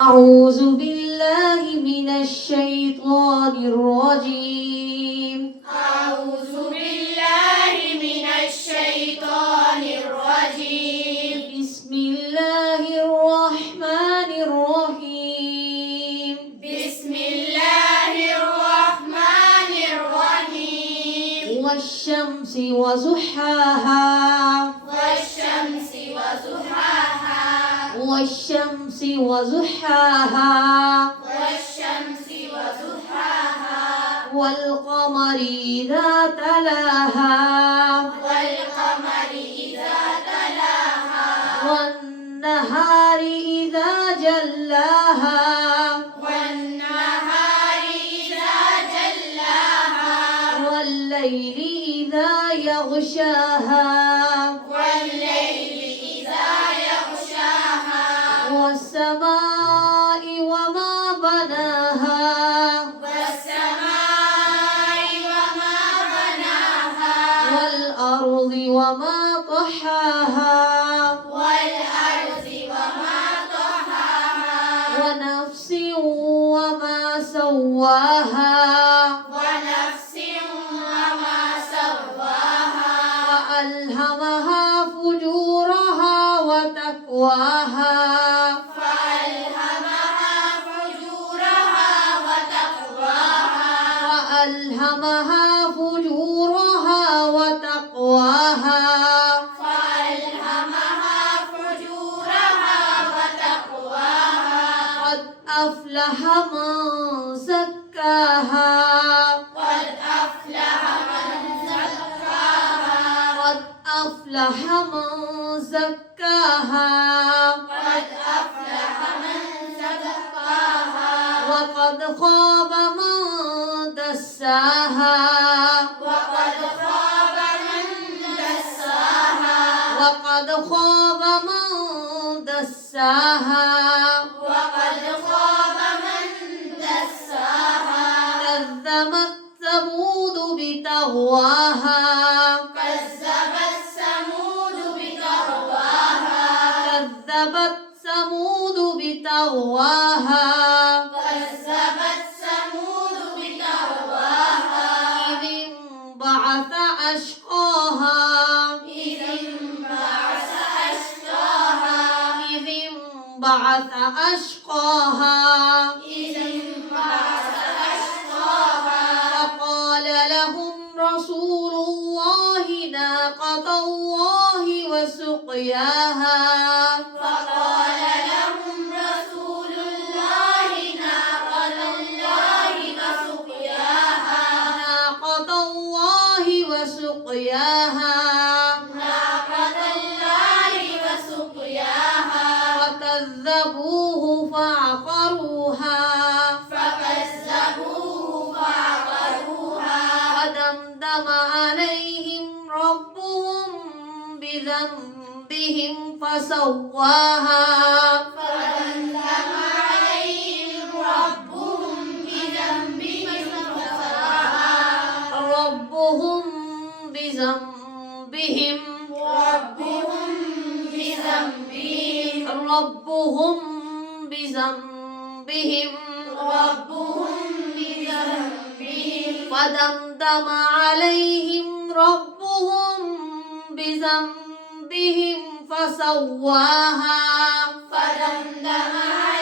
أعوذ بالله من الشيطان الرجيم. أعوذ بالله من الشيطان الرجيم. بسم الله الرحمن الرحيم. بسم الله الرحمن الرحيم. والشمس وضحاها والشمس وضحاها والشمس وضحاها والشمس وضحاها والقمر إذا تلاها والقمر إذا تلاها والنهار إذا جلاها والنهار إذا جلاها والليل إذا يغشاها والليل إذا يغشاها والسماء وما بناها والسماء وما بناها والأرض وما طحاها والأرض وما طحاها ونفس وما سواها ونفس وما سواها فألهمها فجورها وتقواها فألهمها فجورها وتقواها فألهمها فجورها وتقواها فألهمها فجورها وتقواها قد أفلح من زكاها قد أفلح من زكاها قد أفلح من زكاها قد أفلح من زكاها وقد خاب من دساها وقد خاب من دساها وقد خاب من دساها وقد خاب من دساها كذبت ثمود بتغواها كذبت ثمود بتقواها كذبت ثمود بتغواها كذبت ثمود بتقواها إذ انبعث أشقاها إذ انبعث أشقاها إذ انبعث أشقاها إذ انبعث أشقاها فقال لهم رسول الله ناقة الله وسقياها فقال لهم رسول الله ناقة الله وسقياها ناقة الله وسقياها ناقة الله وسقياها فكذبوه فعقروها فكذبوه فعقروها فدمدم عليهم ربهم بذنبهم فسواها فدمدم عليهم ربهم بذنبهم فسواها ربهم بذنبهم ربهم بذنبهم ربهم بذنبهم ربهم بذنبهم فدمدم عليهم ربهم بذنبهم فسواها فدمدم عليهم